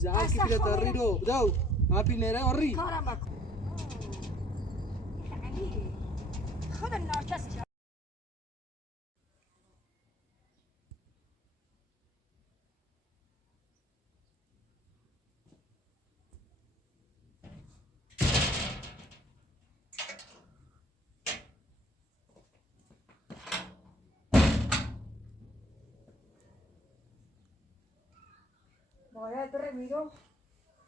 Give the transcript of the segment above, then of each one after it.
زعل كيف تريدو بدو ما في نيرة وري كارم بکن يعني خود الناقص باید بره میگم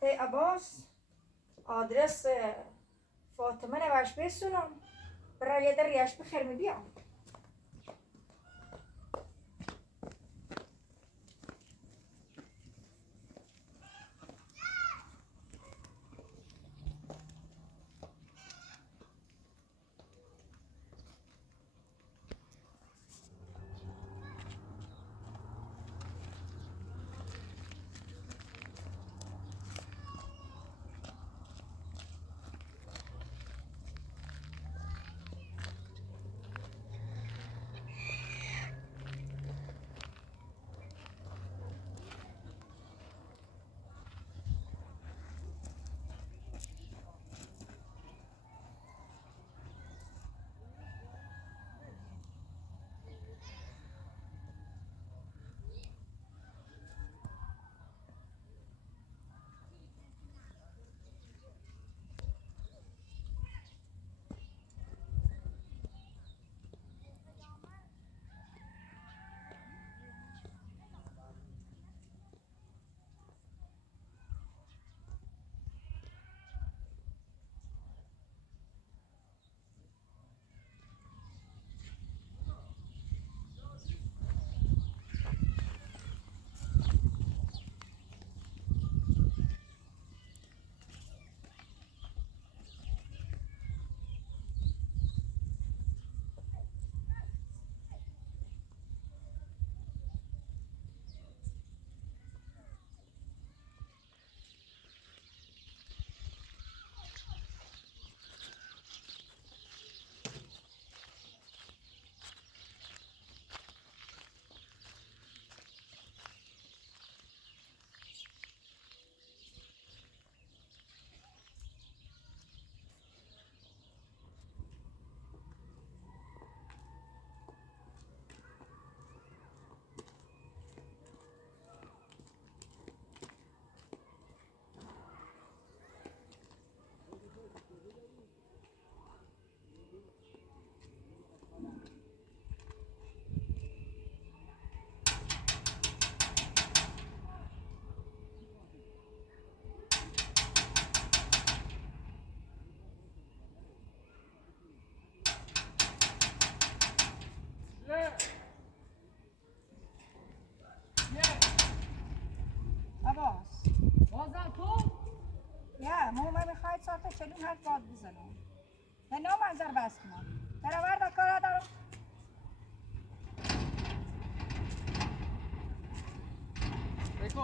ای عباس آدرس فاطمه نوش بسونم برای یه در ریش بخیر می بیام عباس بازم تو؟ یا من میخواید ساعت چلون حرف باد بزنم به نام منظر بس کنم در آورد کار دارم بگو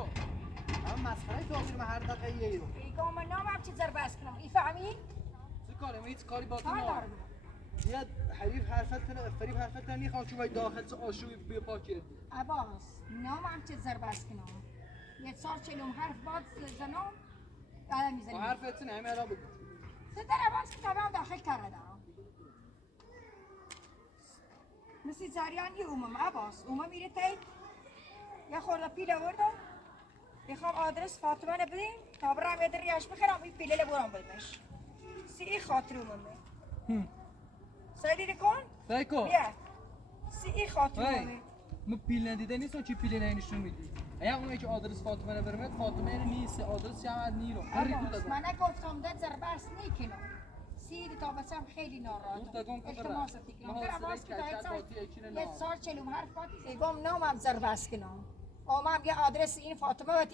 هم مسخره تو آخر من هر دقیقه یه رو ایگو من نامم چی زر بس کنم ای فهمی؟ چه کاره من هیچ کاری با تو کار ندارم دارم یه حریف حرفت نمیخوام چون باید داخل چه آشوبی بیا پاکت عباس نامم چی زر بس کنم یه سال چلون حرف باد زنم بعد میزنم با حرفت نه همه را بگو در عباس که طبعا داخل کرده دارم مثل زریان یه عباس میره تایی یه خورده پیل آوردم میخوام آدرس فاطمه بدین تا برم یه دریاش بخیرم این پیله برام بدمش سی خاطر سایدی کن؟ سعی کن بیا سی خاطر ما پیل ندیده نیستم چی پیل نشون میدی ایا اونایی که آدرس فاطمه برمت فاطمه نیست آدرس شهر نیرو من نگفتم ده زربست نیکنم سیدی تا بسم خیلی ناراحتم التماس تکرام در عباس که یه سال چلوم حرف باتی ایگم نامم زربست کنم آمم یه آدرس این فاطمه و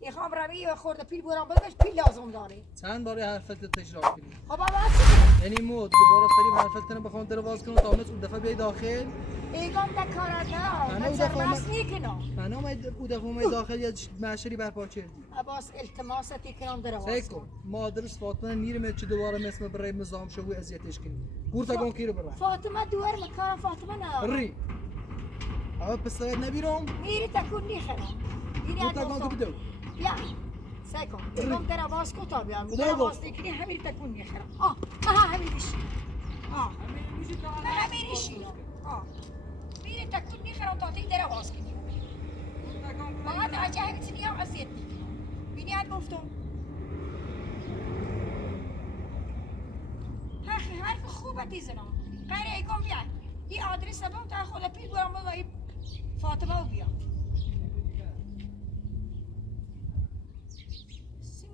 ایخام روی و خورده پیل برام بدمش پیل لازم داره چند باری حرفت تکرار کنی خب عباس یعنی مود دوباره فریم حرفت رو بخوام در باز کنم تا اون دفعه بیای داخل ایگم ده کارت نه من زربست نیکنم من اون دفعه داخل یه معشری برپا کردی عباس التماس تکرام در عباس سعی کن ما آدرس فاطمه نیرم چه دوباره مثل برای نظام شو اذیتش کنی گورتاگون کی رو برای فاطمه دوار مکان فاطمه نه ری اما پسر نبیرم میری تکون نیخرم گورتاگون تو بدو یا سکن میگم در باز کو تا بیام در باز نکنی همین تکون میخرم همینش همینش میره تکون میخرم تا تی در باز کنی بعد عجایب چنی هم اذیت بینی ات گفتم حرف خوبه دیزنم قره ایگم بیا این آدرس هم تا خود پی برم با فاطمه و بیام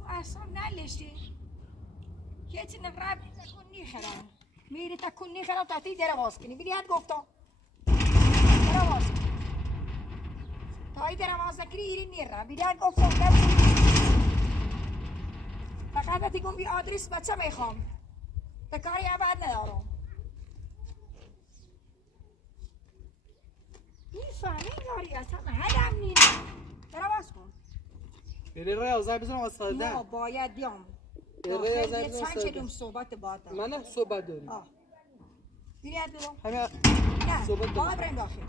اصلا نلشتی که چی نقرب تکون نیخرم میری تکون نیخرم تا تی در باز کنی بینی ات گفتم در باز کنی تا ای در باز نکنی ایری نیرم بینی ات گفتم فقط ات گم بی آدرس بچه میخوام کاری بعد ندارم میفهمی یاری اصلا هدم نیست برا باز کن بری روی آزای بزنم از سالده نه باید بیام روی آزای بزنم چند چلوم صحبت باید من نه صحبت داریم بیرید بدم همه نه صحبت باید برم داخل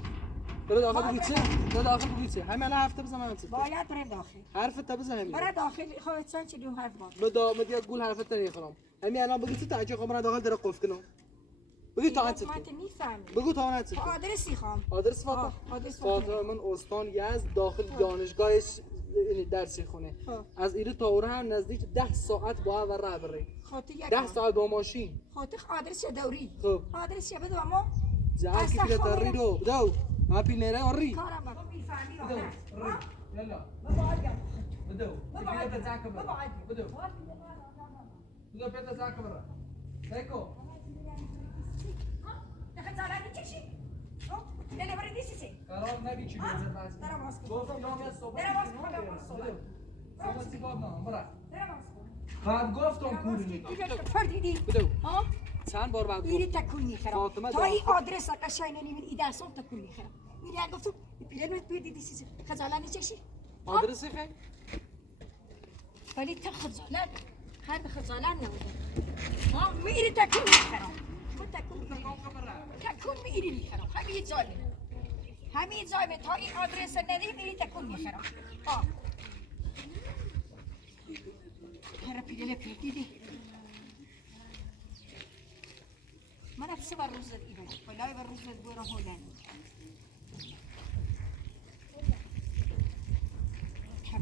برو داخل بگی چه؟ برو داخل بگی چه؟ همه الان هفته بزنم همه چه؟ باید برم داخل حرفت تا بزن همین برا داخل خواهد چند چلوم حرف باید بدو مدیا گول حرفت تا نیخرم همین الان بگی چه تا اجا خبرنا داخل در قفل کنم بگی تا انت بگو تا انت آدرسی خوام آدرس فاطمه من استان یزد داخل دانشگاهش درسی خونه از ایره تا اوره هم نزدیک 10 ساعت با و راه بره 10 ساعت با ماشین خاطر آدرس دوری خب آدرس بده اما جا کی پیله تری رو بدو ما پیله اوری کارم بگو میفهمی بدو یلا بدو پیله تزاک برا بدو بدو پیله تزاک برا سایکو نخزالانی چشی نه برای دیسی قرار نبی چی بزن باز درا باز کن گفتم یا صحبت درا باز کن صحبت سی باب نه برا بعد گفتم کوری فردیدی بدو چند بار بعد میری تکون میخرم تا این آدرس قشنگ نمیبین ای درسم تکون میخرم میری گفتم پیرنت پیدی چیزی خجالت چشی آدرس خیر ولی تا خجالت هر خجالت نبوده میری تکون میخرم تکون میری میخرم همین جای تا این آدرس ندی میری تکون میخرم هر پیله دیدی من افسه بر روزت ایده ولی بر روزت برا هولانی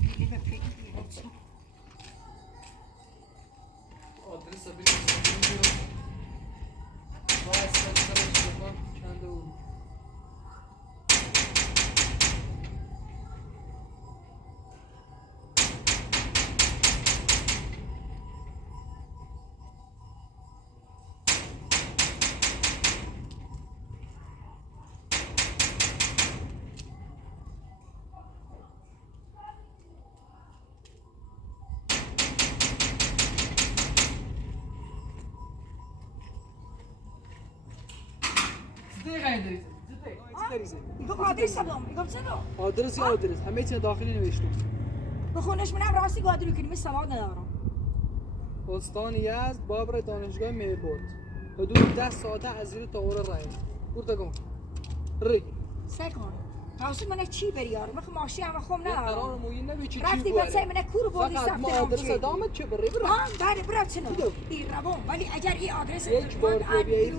پیله به پیله دیده آدرس بگیر واسه سرش چند و آدرس همه چی داخلی نوشتم بخونش منم راستی گادری کنیم این سواد ندارم استان یزد بابر دانشگاه مباد حدود 10 ساعته از این تا اور راه برو کن ری سکون راستی من چی بریار من ماشی هم خوم ندارم قرار موین نبی چی رفتی بچه من کور بودی فقط ما آدرس دامت چه بری برو بله برو چنو این روان ولی اگر این آدرس یک بار بیایی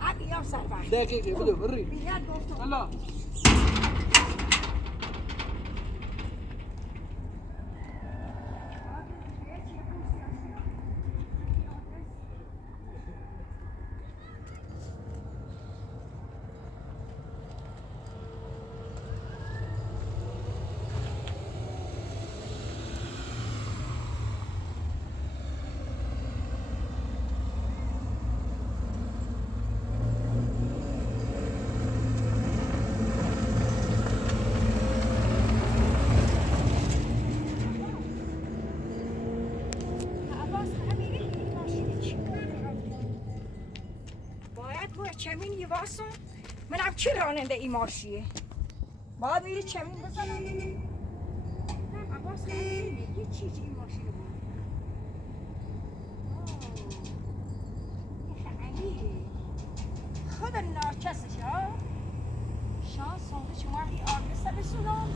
هم ایام سر وقت دقیقه بدو ری بیاد گفتم الله چمین یه واسه من هم چی راننده این ماشیه باید میری چمین بزنم نه عباس خیلی یه چیزی این ماشی رو بود خیلی خود ناچسش ها شانس سانده شما هم این آدرسه بسونم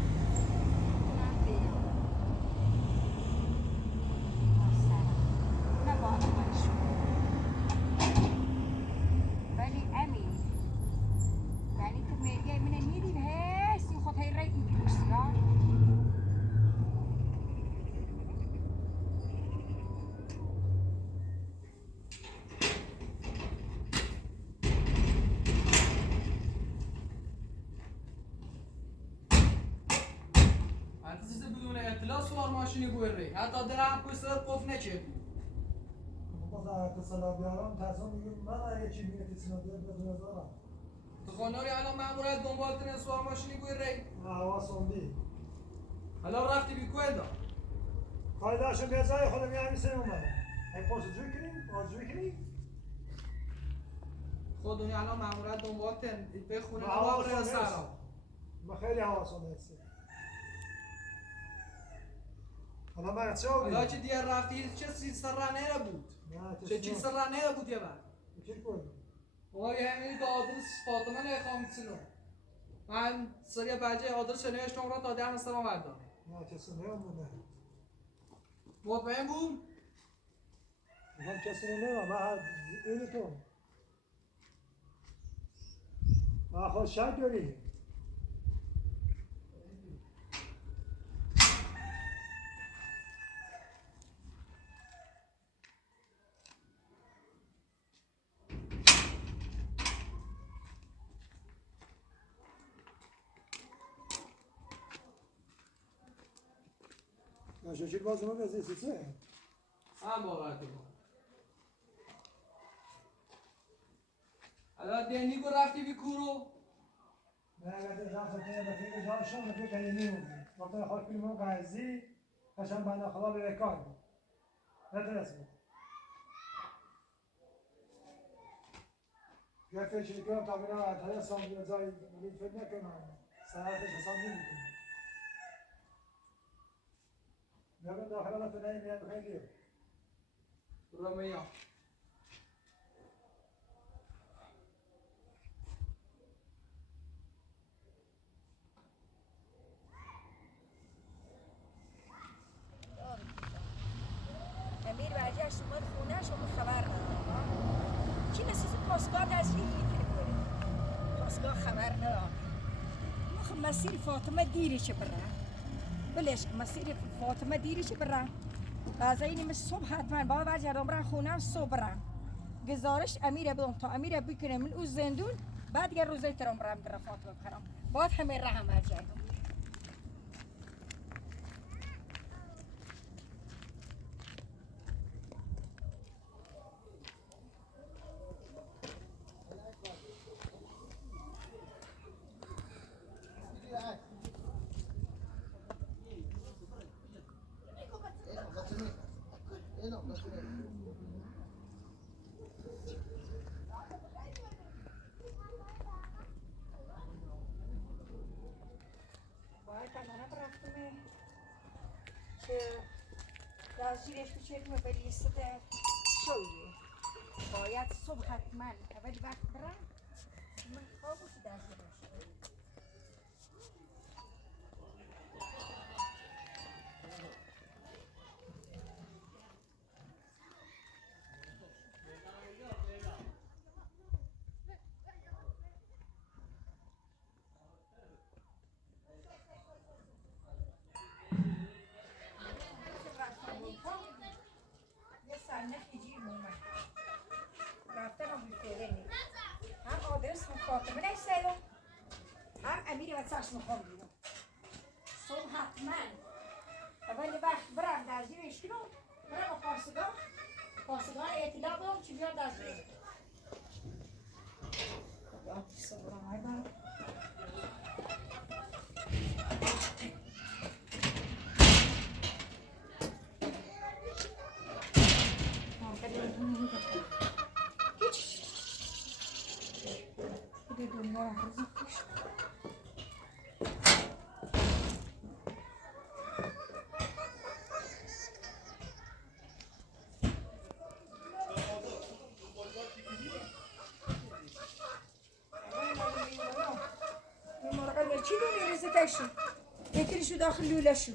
ماشینی بوری حتی درم پوست قف نکردی باز اتصال بیارم تصمیم میگم من یه چی میگه اتصال بدون دارم تو خانوری الان مامورت دنبال تن سوار ماشینی بوری حواس اومدی حالا رفتی بی کویندا فایدهشو بیزای خودم میام سر اومد ای پرسجوی کنیم پرسجوی خودونی الان مامورت دنبال تن به خونه ما ما بره سلام ما خیلی حواس اومد حالا من چه حالا که دیگه رفتی چه سر رانه بود چه چیز سر رانه بود یه وقت چی کنی ما یه همین که آدرس فاطمه نخوام سنو من سری بچه آدرس نوشتم را تا 10 نستم بردار نه کسی نمیدونه مطمئن بود من کسی نمیدونم من اینی تو من خود شک داری شکل باز اون از سیسه هم باور کنم حالا دنی کو رفتی بی کورو نه اگر رفت که به جاشون به که نمیمونه وقتی خود فیلمو قاضی قشنگ بنده خدا به کار نترسید گفته چی کنم تا میرم اتای سامی زای میگه فکر نکنم ساعتش حساب نمیکنم میام داخل الان تو نمیاد خیلی رومیا امیر برگشت اومد خونه شما خبر ندارم چی نسیز پاسگاه نزدیک میکنه پاسگاه خبر ندارم خب مسیر فاطمه دیرش بره بلش مسیر فاطمه دیرش بره بعضا اینی من صبح حتما با برگردم برن خونه صبح برن گزارش امیر بدم تا امیر بکنه من او زندون بعد دیگه روزه ترم برم در فاطمه بخرم بعد همه راه برگردم زیرش بچریم به لیست شویه باید صبح حتما اول وقت برم من خوابو که در زیرش فاطمه نشده هم امیر و چشم خون بیدم صبح حتما اول وقت برم در زیرش کنم برم با پاسگاه اطلاع بدم چی بیاد در زیرش صبرم های برم چی دونی ریزتشو بکریشو داخل لولشو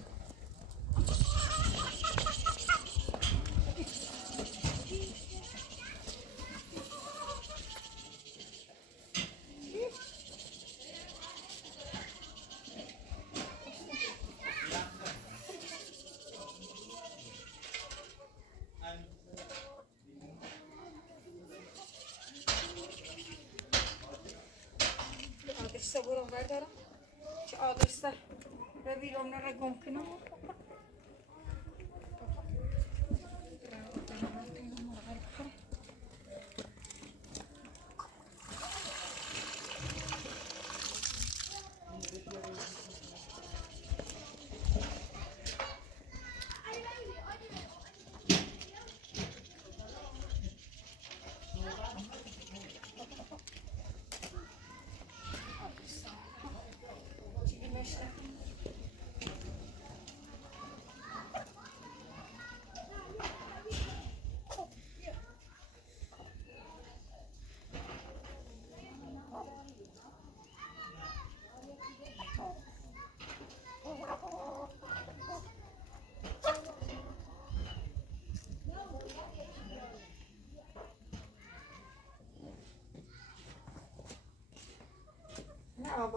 برام بردارم چه آدرسته ببینم نره گم کنم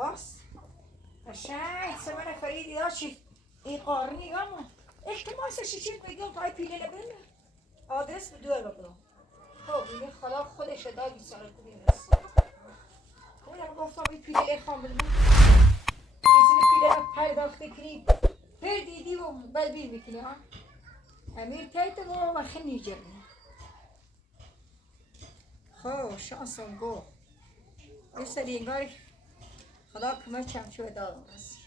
عباس قشنگ سمن فریدی داشتی این قارنی اما التماسش چیت میگم پای پیله نبینه آدرس بدوه بکنم خب این خدا خودش داد بیساره کنیم رسید خودم گفتم این پیله خام بدم کسی پیله پرداخته کنی پر دیدی و بلبیل میکنی ها امیر تایت و خیلی جرمی خب شانسون گو یه سری انگار خدا کمه چمچو دادم رسی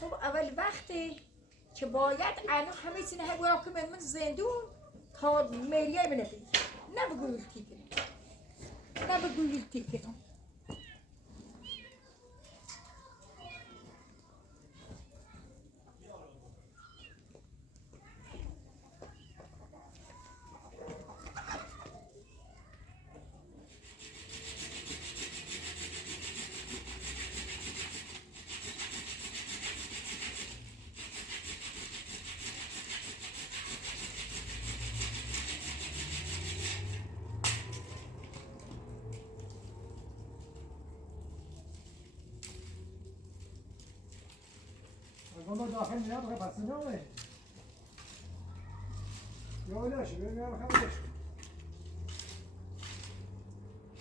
صبح اول وقتی که باید الان همه چیز نه برای که من زندون تا میلیه بنفید نه بگویل تیکنم نه بگویل تیکنم والله داخل میاد بخواه پس نامه یا ولاش بیا میاد بخواه ولاش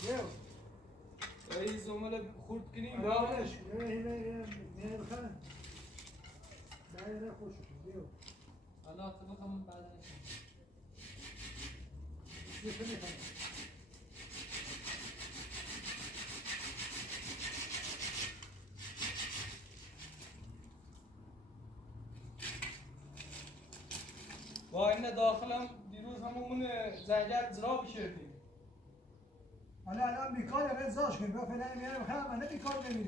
بیا ای زمال خورد کنیم یا ولاش بیا میاد بخواه باید خوش بیا حالا تو بخوام بعد بیا میخواه با این داخلم دیروز همون زنجر زرا بشردیم حالا الان بیکار یا رزاش کنیم بیا فعلا میاد بخواه من بیکار ببینیم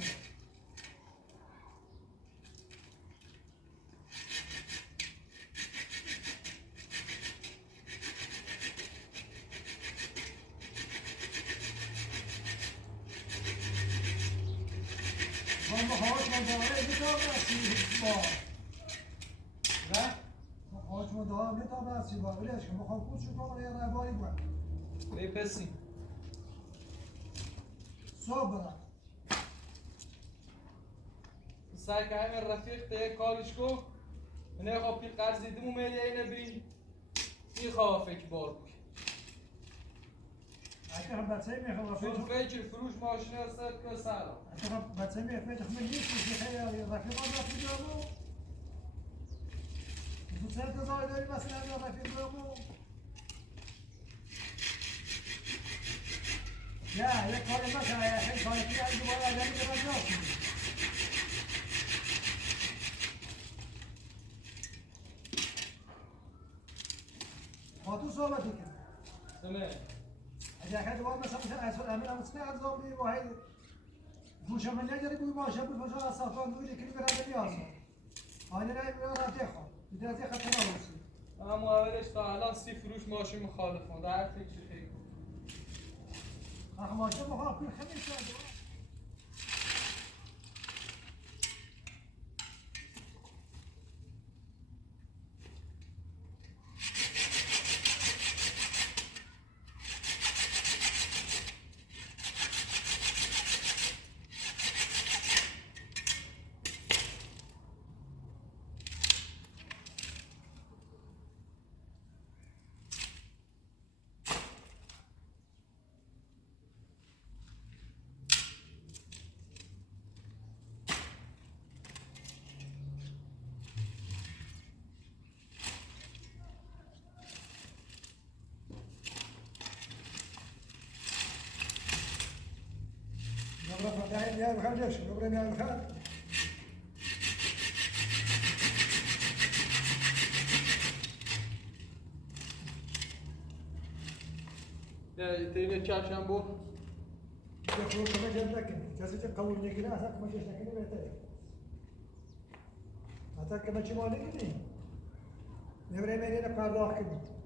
ما هاش مداره میتاب رسید با نه؟ ما هاش مداره میتاب رسید با ولیش که مخوام کود شد کنم یه ربایی بود بپسی صبح برم سعی که همین رفیق تا یک کارش کو منه خواب که قرض دیدم و میلی اینه بی میخواه فکر بار بود اگه هم بچه میخوام چون فکر فروش ماشین هست که سلام اگه هم بچه میخوام من نیست که خیلی رفیقان رفیق دارم تو چند تا زای داری مثلا رفیق دارم یا یک کاری مثلا خیلی کاری که از دوباره آدمی به من جاست با تو صحبتی کنم سمه اگر دوباره مثلا اصلا امیر هم سه از آن واحد گوشه من نگری بوی ماشه بود فشار از صفان دویدی که برای نیازم آنی نه میان رفته خواهم بیده از یک خطه نبوسی اما اولش تا الان 30 فروش ماشین مخالفان در هر فکر خیلی آخه ماشه مخالف کل خیلی شده يا بخير ليش؟ قبل يا بخير. يا تريد تشارشامبو؟ يقول كما جاب لك جالس تقول لي كذا هذاك ما جاش لك بيتك. هذاك ما تشمال لي. نبرة مين پرداخت کنی.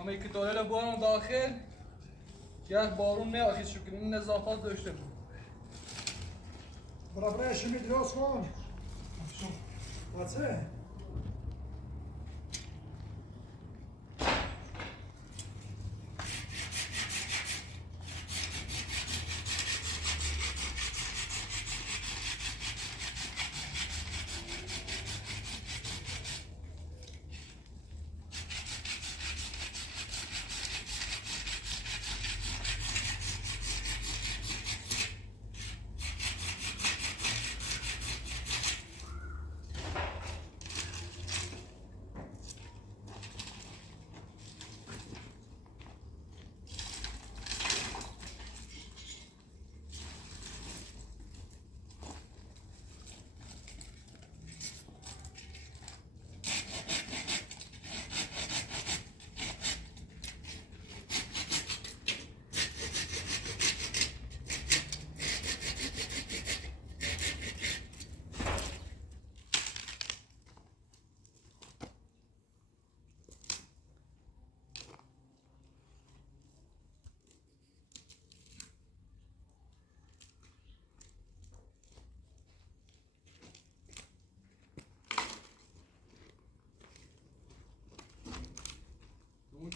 اما که داره بارون داخل یک بارون میاد شکل این نظافت داشته بود برای شمی درست کن بچه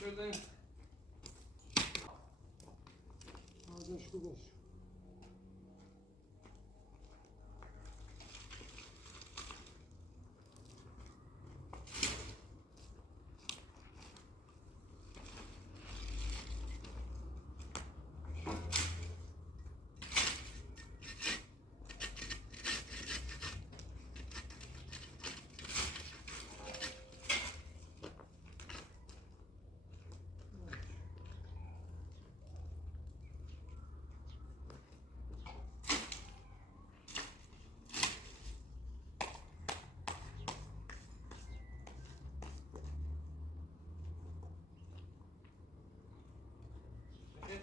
شده ازش تو باش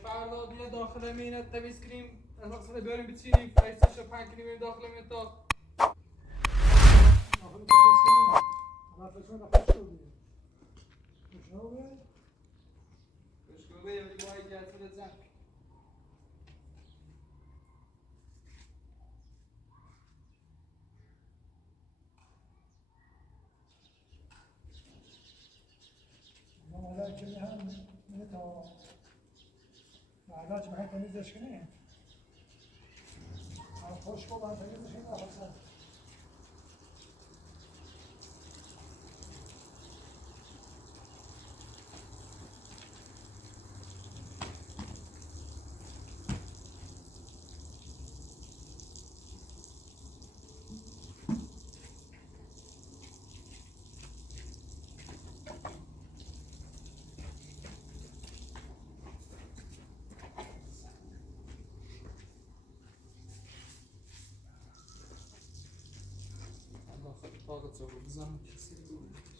فردا بیا داخل مینه تمیز کنیم از اصلا بیاریم بچینیم فایستش رو پنگ کنیم داخل مینه تا داخل تمیز کنیم رفتشون رفتش رو بید خوشنامه خوشگوه یا باید جلسه بزن حالا که هم میره تا بعداش باید تمیزش کنیم خوش کو باید تمیزش کنیم نفسه طاقت رو بزنم کسی رو